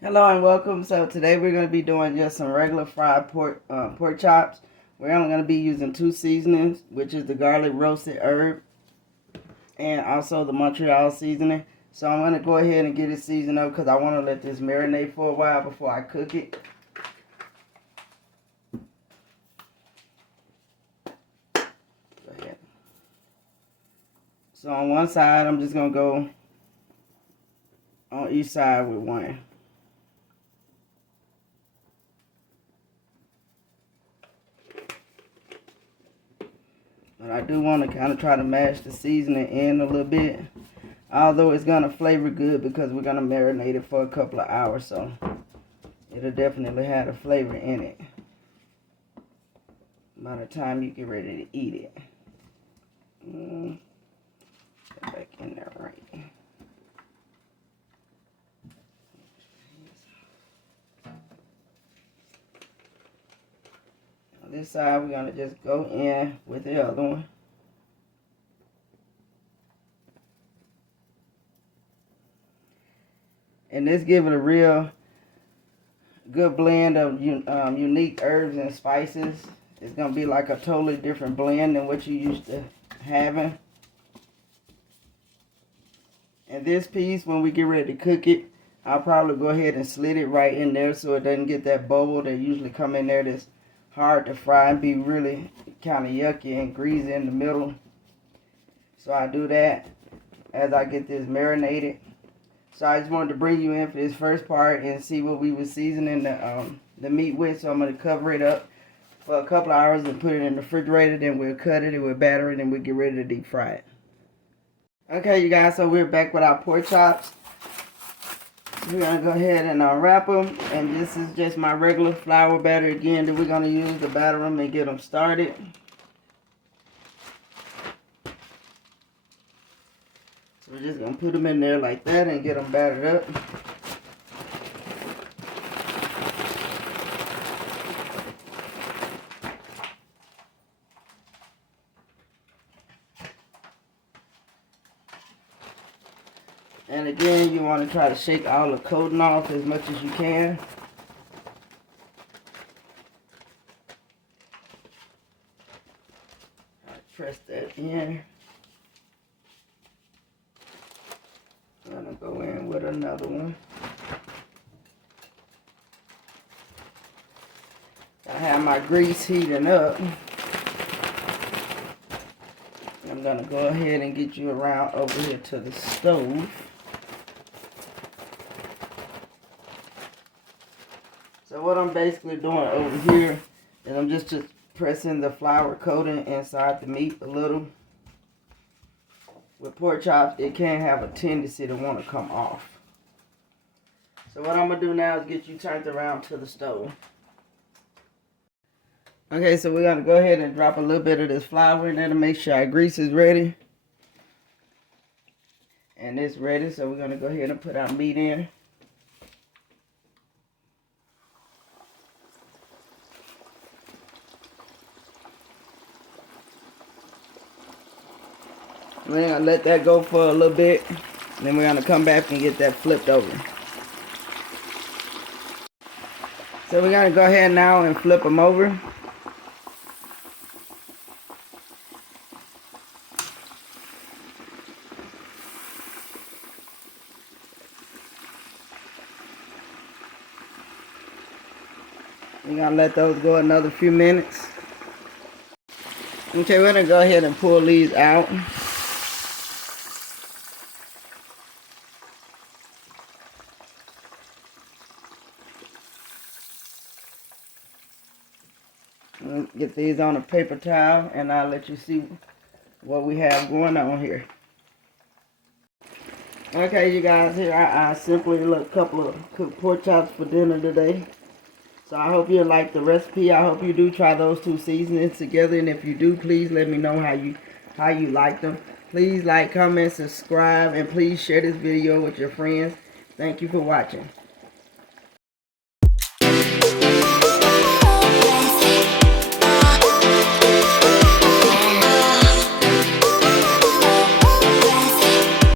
Hello and welcome. So today we're going to be doing just some regular fried pork chops. We're only going to be using two seasonings, which is the garlic roasted herb and also the Montreal seasoning. So I'm going to go ahead and get it seasoned up because I want to let this marinate for a while before I cook it. Go ahead. So on one side, I'm just going to go on each side with one. But I do want to kind of try to mash the seasoning in a little bit. Although it's going to flavor good because we're going to marinate it for a couple of hours. So it'll definitely have the flavor in it by the time you get ready to eat it. Get back in there right. On this side, we're going to just go in with the other one. And this gives it a real good blend of unique herbs and spices. It's going to be like a totally different blend than what you used to having. And this piece, when we get ready to cook it, I'll probably go ahead and slit it right in there so it doesn't get that bubble that usually come in there that's hard to fry and be really kind of yucky and greasy in the middle. So I do that as I get this marinated. So I just wanted to bring you in for this first part and see what we were seasoning the meat with. So I'm going to cover it up for a couple of hours and put it in the refrigerator. Then we'll cut it and we'll batter it and we'll get ready to deep fry it. Okay, you guys, so we're back with our pork chops. We're going to go ahead and unwrap them. And this is just my regular flour batter again that we're going to use to batter them and get them started. So we're just going to put them in there like that and get them battered up. And again, you want to try to shake all the coating off as much as you can. Press that in. I'm going to go in with another one. I have my grease heating up. I'm going to go ahead and get you around over here to the stove. So what I'm basically doing over here is I'm just pressing the flour coating inside the meat a little. With pork chops, it can have a tendency to want to come off. So what I'm going to do now is get you turned around to the stove. Okay, so we're going to go ahead and drop a little bit of this flour in there to make sure our grease is ready. And it's ready, so we're going to go ahead and put our meat in. We're going to let that go for a little bit. And then we're going to come back and get that flipped over. So we're going to go ahead now and flip them over. We're going to let those go another few minutes. Okay, we're going to go ahead and pull these out. Get these on a paper towel and I'll let you see what we have going on here. Okay, you guys, here I simply look a couple of cooked pork chops for dinner today. So I hope you like the recipe. I hope you do try those two seasonings together, and if you do, please let me know how you like them. Please like, comment, subscribe, and please share this video with your friends. Thank you for watching.